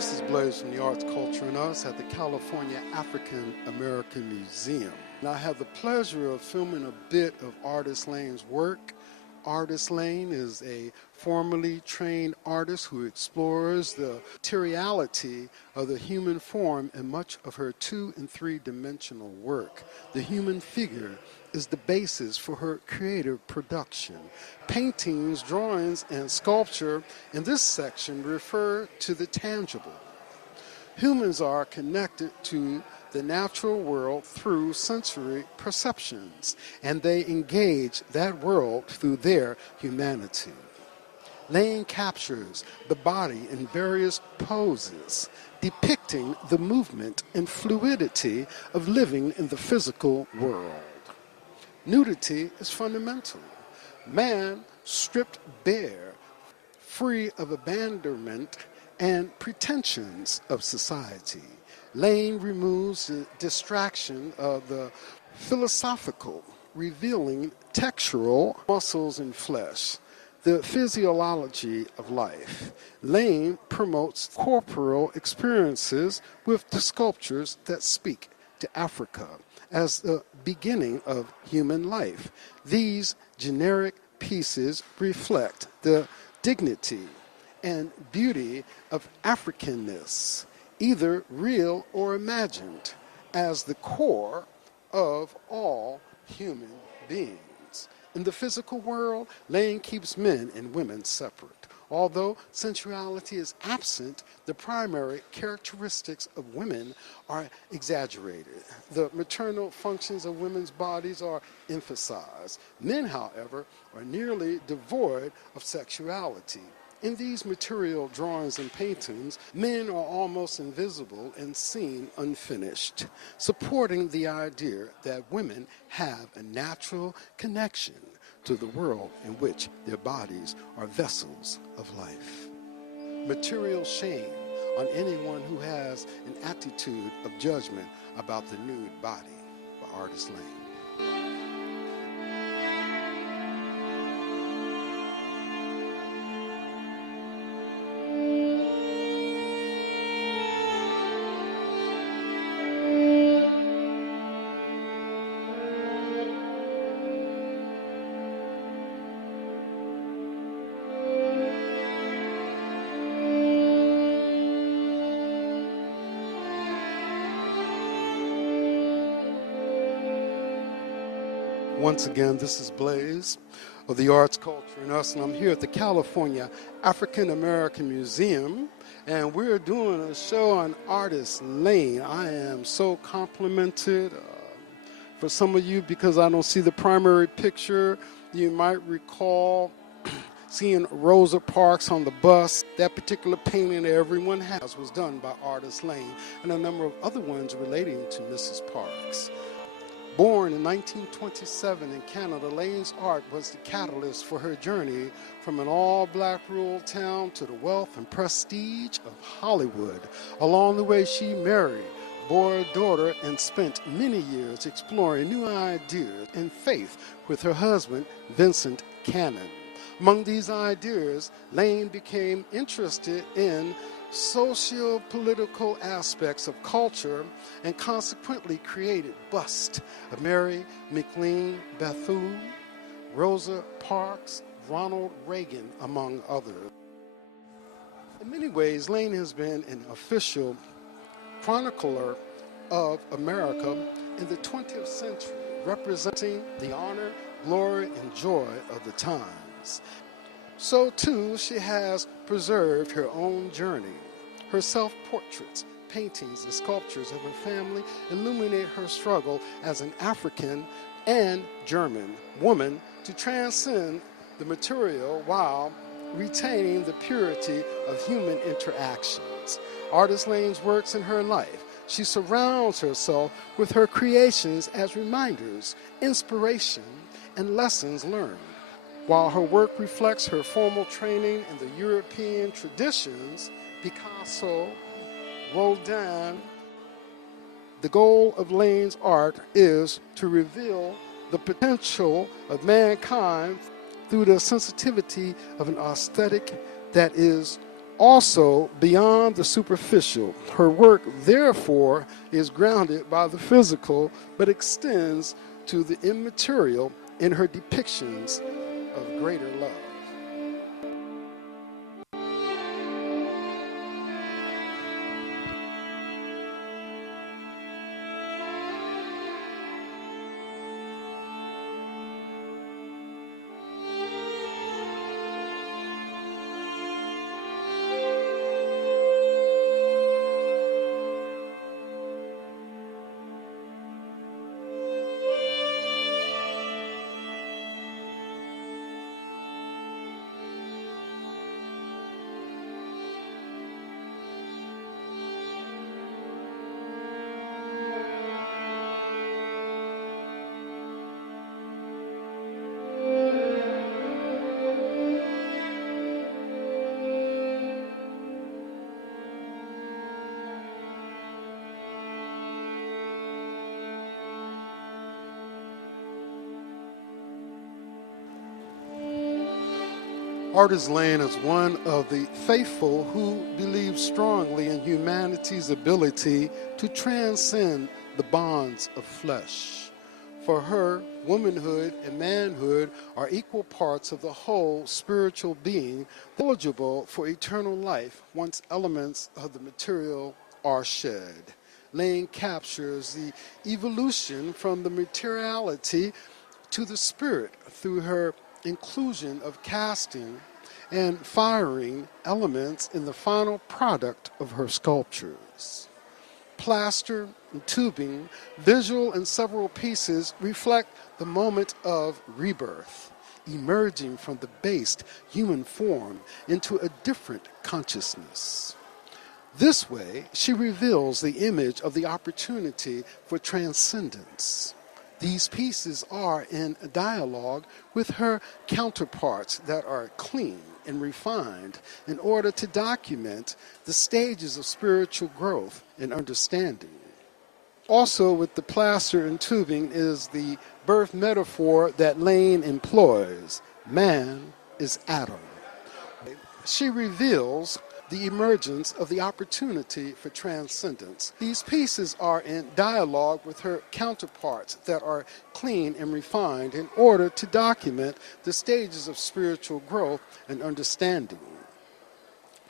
This is Blaze from the Arts, Culture, and Us at the California African American Museum. And I have the pleasure of filming a bit of Artis Lane's work. Artis Lane is a formerly trained artist who explores the materiality of the human form in much of her 2- and 3-dimensional work. The human figure is the basis for her creative production. Paintings, drawings, and sculpture in this section refer to the tangible. Humans are connected to the natural world through sensory perceptions, and they engage that world through their humanity. Lane captures the body in various poses, depicting the movement and fluidity of living in the physical world. Nudity is fundamental. Man stripped bare, free of abandonment and pretensions of society. Lane removes the distraction of the philosophical, revealing textural muscles and flesh, the physiology of life. Lane promotes corporal experiences with the sculptures that speak to Africa as the beginning of human life. These generic pieces reflect the dignity and beauty of Africanness, either real or imagined, as the core of all human beings. In the physical world, Lane keeps men and women separate. Although sensuality is absent, the primary characteristics of women are exaggerated. The maternal functions of women's bodies are emphasized. Men, however, are nearly devoid of sexuality. In these material drawings and paintings, men are almost invisible and seen unfinished, supporting the idea that women have a natural connection to the world in which their bodies are vessels of life. Material shame on anyone who has an attitude of judgment about the nude body by Artis Lane. Once again, this is Blaze of the Arts, Culture, and Us, and I'm here at the California African American Museum, and we're doing a show on Artis Lane. I am so complimented. For some of you, because I don't see the primary picture, you might recall seeing Rosa Parks on the bus. That particular painting that everyone has was done by Artis Lane, and a number of other ones relating to Mrs. Parks. Born in 1927 in Canada, Lane's art was the catalyst for her journey from an all-black rural town to the wealth and prestige of Hollywood. Along the way, she married, bore a daughter, and spent many years exploring new ideas and faith with her husband, Vincent Cannon. Among these ideas, Lane became interested in socio-political aspects of culture and consequently created busts of Mary McLean Bethune, Rosa Parks, Ronald Reagan, among others. In many ways, Lane has been an official chronicler of America in the 20th century, representing the honor, glory, and joy of the times. So too, she has preserved her own journey. Her self-portraits, paintings, and sculptures of her family illuminate her struggle as an African and German woman to transcend the material while retaining the purity of human interactions. Artis Lane's works in her life. She surrounds herself with her creations as reminders, inspiration, and lessons learned. While her work reflects her formal training in the European traditions, Picasso, Rodin, the goal of Lane's art is to reveal the potential of mankind through the sensitivity of an aesthetic that is also beyond the superficial. Her work, therefore, is grounded by the physical, but extends to the immaterial in her depictions of greater love. Artis Lane is one of the faithful who believe strongly in humanity's ability to transcend the bonds of flesh. For her, womanhood and manhood are equal parts of the whole spiritual being, eligible for eternal life once elements of the material are shed. Lane captures the evolution from the materiality to the spirit through her inclusion of casting and firing elements in the final product of her sculptures. Plaster and tubing, visual and several pieces reflect the moment of rebirth, emerging from the based human form into a different consciousness. This way, she reveals the image of the opportunity for transcendence. These pieces are in dialogue with her counterparts that are clean and refined in order to document the stages of spiritual growth and understanding. Also with the plaster and tubing is the birth metaphor that Lane employs. Man is Adam. She reveals the emergence of the opportunity for transcendence. These pieces are in dialogue with her counterparts that are clean and refined in order to document the stages of spiritual growth and understanding.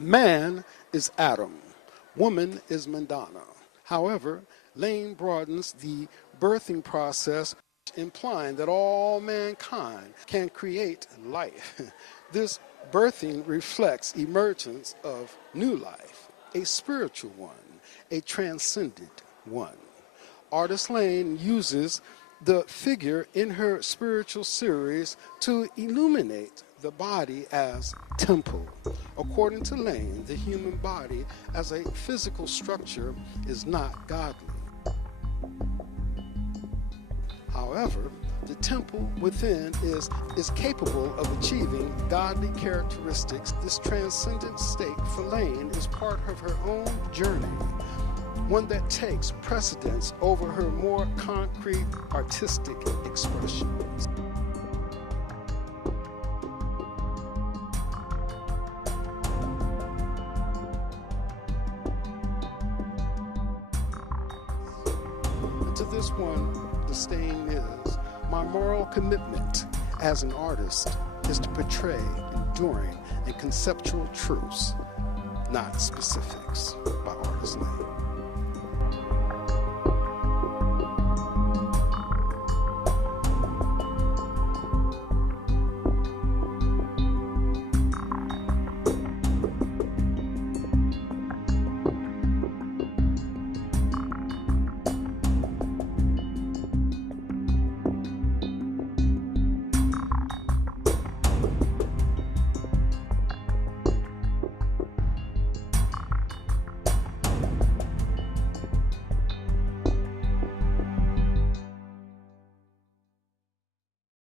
Man is Adam. Woman is Madonna. However, Lane broadens the birthing process, implying that all mankind can create life. This birthing reflects emergence of new life, a spiritual one, a transcendent one. Artis Lane uses the figure in her spiritual series to illuminate the body as temple. According to Lane, the human body as a physical structure is not godly. However, the temple within is capable of achieving godly characteristics. This transcendent state for Lane is part of her own journey, one that takes precedence over her more concrete artistic expressions. And to this one, the stain is, my moral commitment as an artist is to portray enduring and conceptual truths, not specifics, by Artis Lane.